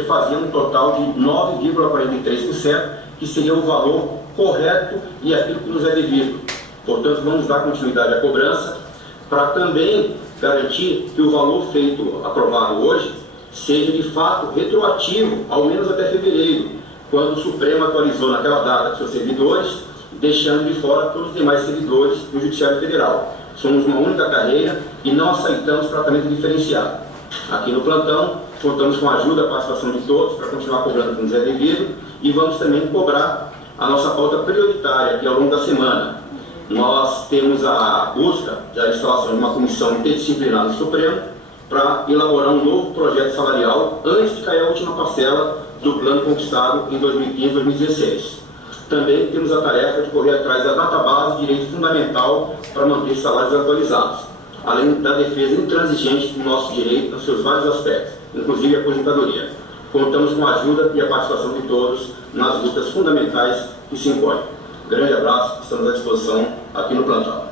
fazia um total de 9,43%, que seria o valor correto e aquilo que nos é devido. Portanto, vamos dar continuidade à cobrança para também garantir que o valor aprovado hoje seja de fato retroativo, ao menos até fevereiro, quando o Supremo atualizou naquela data seus servidores, deixando de fora todos os demais servidores do Judiciário Federal. Somos uma única carreira e não aceitamos tratamento diferenciado. Aqui no plantão, contamos com a ajuda, a participação de todos para continuar cobrando como nos é devido e vamos também cobrar a nossa pauta prioritária aqui ao longo da semana. Nós temos a busca da instalação de uma comissão interdisciplinar no Supremo para elaborar um novo projeto salarial antes de cair a última parcela do plano conquistado em 2015 e 2016. Também temos a tarefa de correr atrás da database de direito fundamental para manter salários atualizados, além da defesa intransigente do nosso direito nos seus vários aspectos, inclusive a aposentadoria. Contamos com a ajuda e a participação de todos nas lutas fundamentais que se impõem. Grande abraço, estamos à disposição aqui no plantão.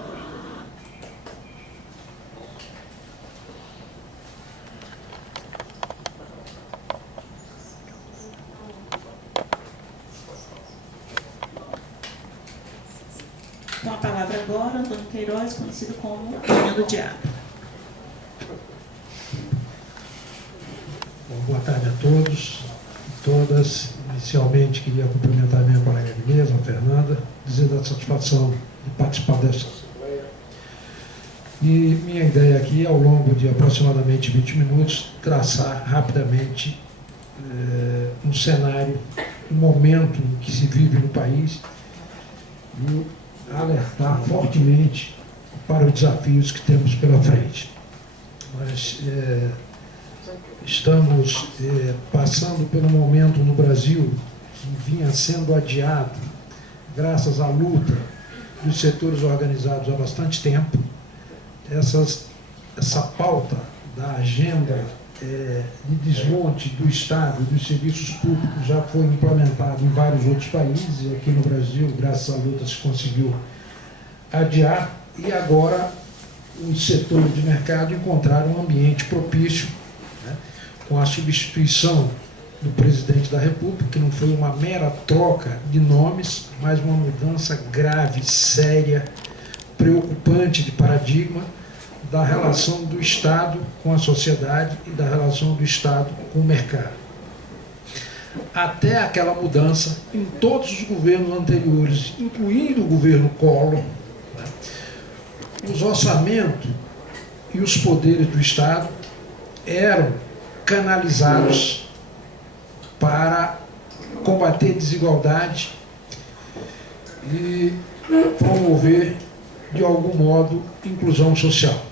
Com a palavra agora, Antônio Queiroz, conhecido como Menino do Diabo. Boa tarde a todos e todas. Inicialmente, queria cumprimentar a minha colega de mesa, a Fernanda, dizer da satisfação de participar desta assembleia. E minha ideia aqui, ao longo de aproximadamente 20 minutos, traçar rapidamente um cenário, um momento que se vive no país e alertar fortemente para os desafios que temos pela frente. Nós estamos passando por um momento no Brasil que vinha sendo adiado graças à luta dos setores organizados há bastante tempo. Essa pauta da agenda de desmonte do Estado, dos serviços públicos, já foi implementada em vários outros países, e aqui no Brasil, graças à luta, se conseguiu adiar, e agora os setores de mercado encontraram um ambiente propício, né, com a substituição do presidente da República, que não foi uma mera troca de nomes, mas uma mudança grave, séria, preocupante de paradigma da relação do Estado com a sociedade e da relação do Estado com o mercado. Até aquela mudança, em todos os governos anteriores, incluindo o governo Collor, os orçamentos e os poderes do Estado eram canalizados para combater desigualdade e promover, de algum modo, inclusão social.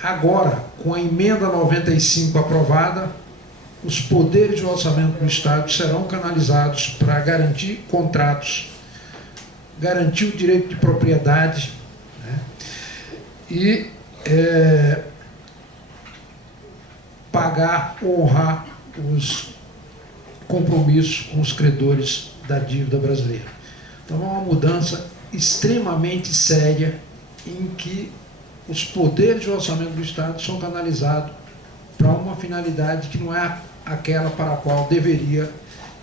Agora, com a emenda 95 aprovada, os poderes de orçamento do Estado serão canalizados para garantir contratos, garantir o direito de propriedade, né, e pagar, honrar os compromissos com os credores da dívida brasileira. Então, é uma mudança extremamente séria em que os poderes de orçamento do Estado são canalizados para uma finalidade que não é aquela para a qual deveria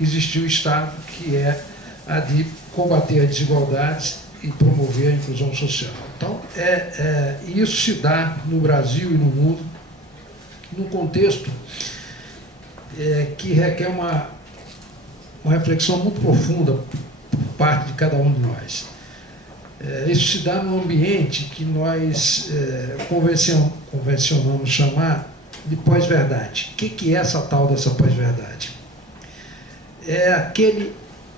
existir o Estado, que é a de combater as desigualdades e promover a inclusão social. Então, isso se dá no Brasil e no mundo, num contexto que requer uma reflexão muito profunda por parte de cada um de nós. Isso se dá num ambiente que nós convencionamos chamar de pós-verdade. O que é essa tal dessa pós-verdade? É aquele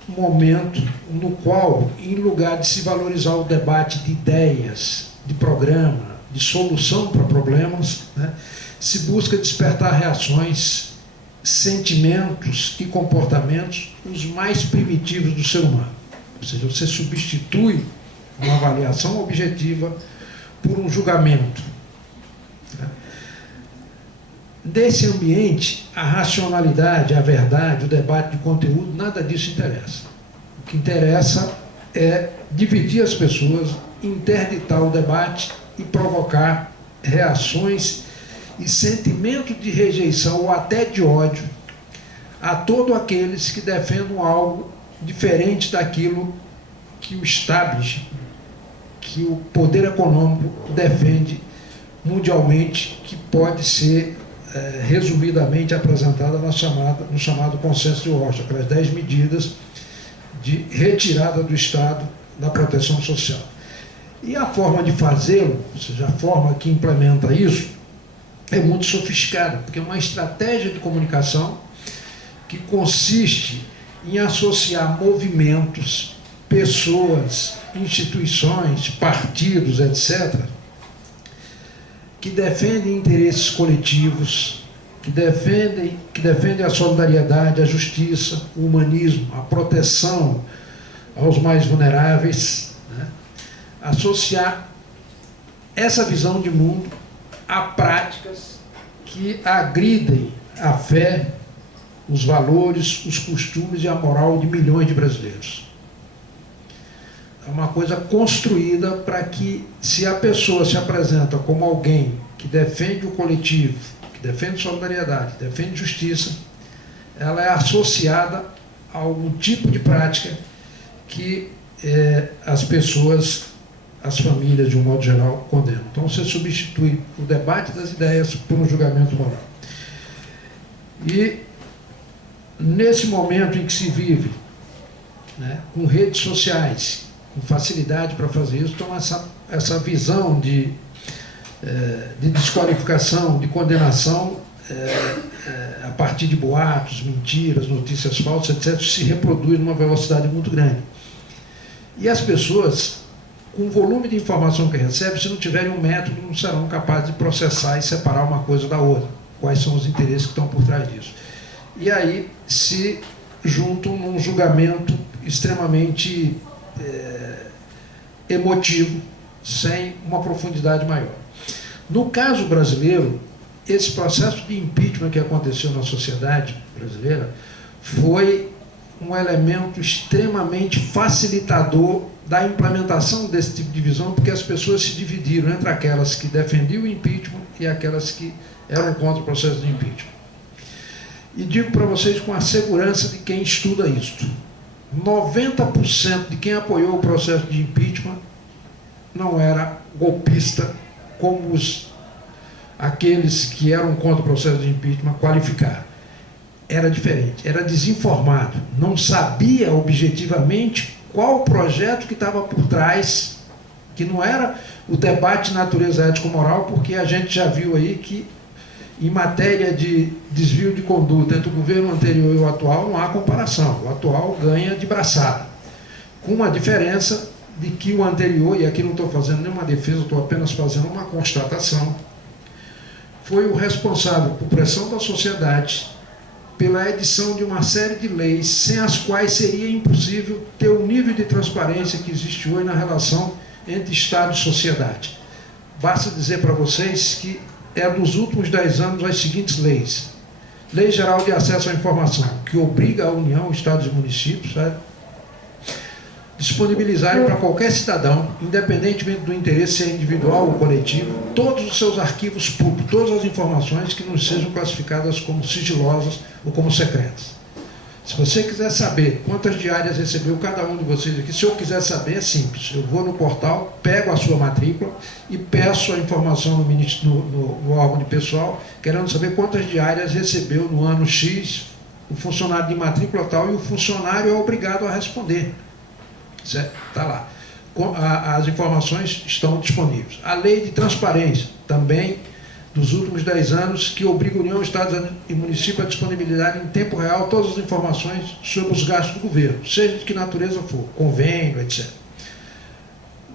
momento no qual, em lugar de se valorizar o debate de ideias, de programa, de solução para problemas, né, se busca despertar reações, sentimentos e comportamentos os mais primitivos do ser humano. Ou seja, você substitui uma avaliação objetiva por um julgamento. Desse ambiente, a racionalidade, a verdade, o debate de conteúdo, nada disso interessa. O que interessa é dividir as pessoas, interditar o debate e provocar reações e sentimento de rejeição ou até de ódio a todos aqueles que defendam algo diferente daquilo que o establishment, que o poder econômico defende mundialmente, que pode ser resumidamente apresentada no chamado consenso de Washington, aquelas 10 medidas de retirada do Estado da proteção social. E a forma de fazê-lo, ou seja, a forma que implementa isso, é muito sofisticada, porque é uma estratégia de comunicação que consiste em associar movimentos, pessoas, instituições, partidos, etc., que defendem interesses coletivos, que defendem a solidariedade, a justiça, o humanismo, a proteção aos mais vulneráveis, né? Associar essa visão de mundo a práticas que agridem a fé, os valores, os costumes e a moral de milhões de brasileiros. É uma coisa construída para que, se a pessoa se apresenta como alguém que defende o coletivo, que defende solidariedade, defende justiça, ela é associada a algum tipo de prática que as pessoas, as famílias, de um modo geral, condenam. Então, você substitui o debate das ideias por um julgamento moral. E nesse momento em que se vive, né, com redes sociais, com facilidade para fazer isso, então essa visão de desqualificação, de condenação a partir de boatos, mentiras, notícias falsas, etc., se reproduz numa velocidade muito grande. E as pessoas, com o volume de informação que recebem, se não tiverem um método, não serão capazes de processar e separar uma coisa da outra. Quais são os interesses que estão por trás disso. E aí se juntam num julgamento extremamente emotivo, sem uma profundidade maior. No caso brasileiro, esse processo de impeachment que aconteceu na sociedade brasileira foi um elemento extremamente facilitador da implementação desse tipo de visão, porque as pessoas se dividiram entre aquelas que defendiam o impeachment e aquelas que eram contra o processo de impeachment. E digo para vocês com a segurança de quem estuda isto, 90% de quem apoiou o processo de impeachment não era golpista como aqueles que eram contra o processo de impeachment qualificaram. Era diferente, era desinformado, não sabia objetivamente qual o projeto que estava por trás, que não era o debate de natureza ético-moral, porque a gente já viu aí que em matéria de desvio de conduta entre o governo anterior e o atual não há comparação, o atual ganha de braçada, com uma diferença de que o anterior, e aqui não estou fazendo nenhuma defesa, estou apenas fazendo uma constatação, foi o responsável por pressão da sociedade, pela edição de uma série de leis, sem as quais seria impossível ter o nível de transparência que existe hoje na relação entre Estado e sociedade. Basta dizer para vocês que é dos últimos 10 anos as seguintes leis. Lei Geral de Acesso à Informação, que obriga a União, Estados e municípios a disponibilizarem para qualquer cidadão, independentemente do interesse se é individual ou coletivo, todos os seus arquivos públicos, todas as informações que não sejam classificadas como sigilosas ou como secretas. Se você quiser saber quantas diárias recebeu cada um de vocês aqui, se eu quiser saber, é simples. Eu vou no portal, pego a sua matrícula e peço a informação no órgão de pessoal, querendo saber quantas diárias recebeu no ano X o funcionário de matrícula tal, e o funcionário é obrigado a responder. Está lá. As informações estão disponíveis. A lei de transparência, também dos últimos 10 anos, que obriga a União, Estados e municípios a disponibilizar em tempo real todas as informações sobre os gastos do governo, seja de que natureza for, convênio, etc.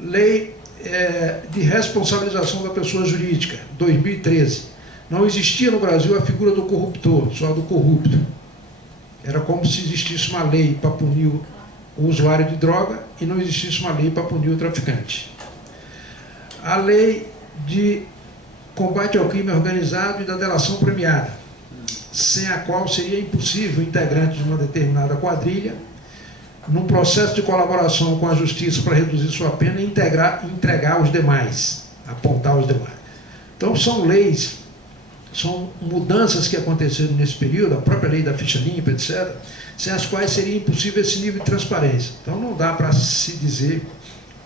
Lei de responsabilização da pessoa jurídica, 2013. Não existia no Brasil a figura do corruptor, só do corrupto. Era como se existisse uma lei para punir o usuário de droga e não existisse uma lei para punir o traficante. A lei de combate ao crime organizado e da delação premiada, sem a qual seria impossível o integrante de uma determinada quadrilha, num processo de colaboração com a justiça para reduzir sua pena, entregar os demais, apontar os demais. Então são leis, são mudanças que aconteceram nesse período, a própria lei da ficha limpa, etc., sem as quais seria impossível esse nível de transparência. Então não dá para se dizer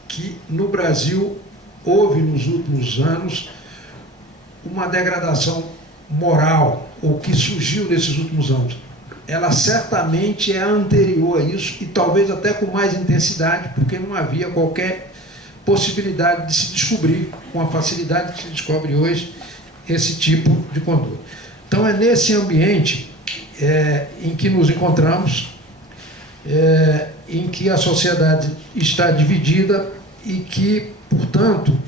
que no Brasil houve nos últimos anos uma degradação moral, ou que surgiu nesses últimos anos. Ela certamente é anterior a isso, e talvez até com mais intensidade, porque não havia qualquer possibilidade de se descobrir, com a facilidade que se descobre hoje, esse tipo de conduta. Então é nesse ambiente em que nos encontramos, em que a sociedade está dividida e que, portanto,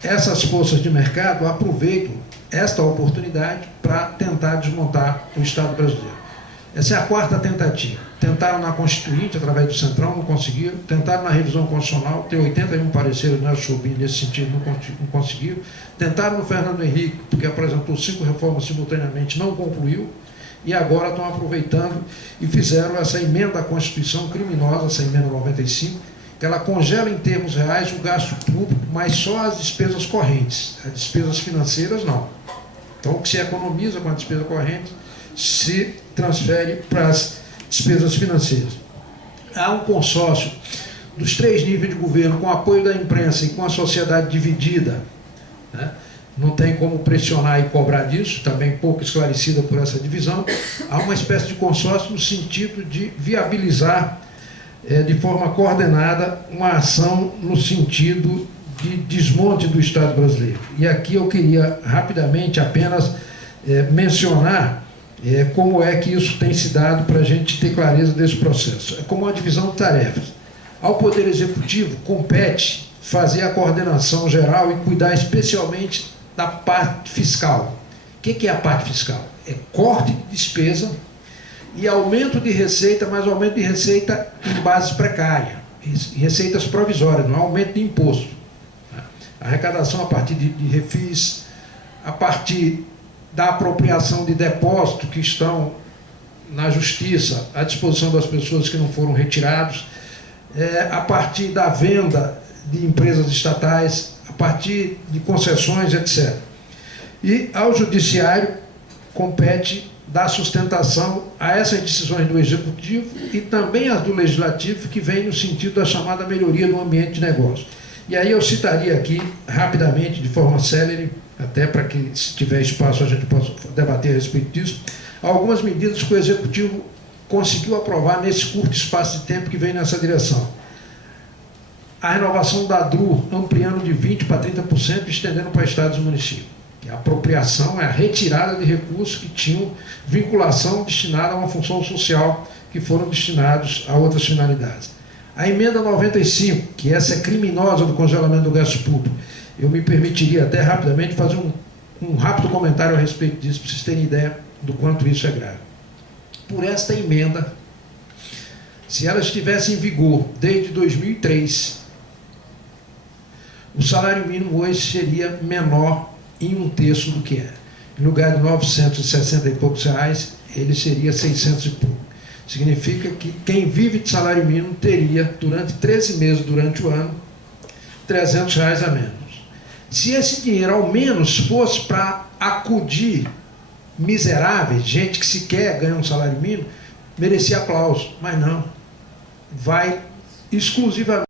essas forças de mercado aproveitam esta oportunidade para tentar desmontar o Estado brasileiro. Essa é a quarta tentativa. Tentaram na Constituinte, através do Centrão, não conseguiram. Tentaram na revisão constitucional, tem 81 pareceres na Chubim nesse sentido, não conseguiram. Tentaram no Fernando Henrique, porque apresentou 5 reformas simultaneamente, não concluiu. E agora estão aproveitando e fizeram essa emenda à Constituição criminosa, essa emenda 95, que ela congela em termos reais o gasto público, mas só as despesas correntes. As despesas financeiras, não. Então, o que se economiza com a despesa corrente se transfere para as despesas financeiras. Há um consórcio dos 3 níveis de governo, com apoio da imprensa e com a sociedade dividida, né, não tem como pressionar e cobrar disso, também pouco esclarecida por essa divisão. Há uma espécie de consórcio no sentido de viabilizar de forma coordenada uma ação no sentido de desmonte do Estado brasileiro. E aqui eu queria rapidamente apenas mencionar como é que isso tem se dado para a gente ter clareza desse processo. É como uma divisão de tarefas. Ao Poder Executivo compete fazer a coordenação geral e cuidar especialmente da parte fiscal. O que é a parte fiscal? É corte de despesa e aumento de receita, mas aumento de receita em base precária, receitas provisórias, não é aumento de imposto. Arrecadação a partir de refis, a partir da apropriação de depósitos que estão na justiça à disposição das pessoas que não foram retirados, a partir da venda de empresas estatais, a partir de concessões, etc. E ao Judiciário compete dar sustentação a essas decisões do Executivo e também as do Legislativo, que vem no sentido da chamada melhoria do ambiente de negócio. E aí eu citaria aqui, rapidamente, de forma célere, até para que, se tiver espaço, a gente possa debater a respeito disso, algumas medidas que o Executivo conseguiu aprovar nesse curto espaço de tempo que vem nessa direção. A renovação da DRU, ampliando de 20% para 30%, estendendo para estados e municípios. Que a apropriação é a retirada de recursos que tinham vinculação destinada a uma função social, que foram destinados a outras finalidades. A emenda 95, que essa é criminosa do congelamento do gasto público, eu me permitiria até rapidamente fazer um rápido comentário a respeito disso, para vocês terem ideia do quanto isso é grave. Por esta emenda, se ela estivesse em vigor desde 2003, o salário mínimo hoje seria menor em 1/3 do que é. Em lugar de 960 e poucos reais, ele seria 600 e pouco. Significa que quem vive de salário mínimo teria, durante 13 meses durante o ano, 300 reais a menos. Se esse dinheiro ao menos fosse para acudir miseráveis, gente que sequer ganha um salário mínimo, merecia aplauso, mas não. Vai exclusivamente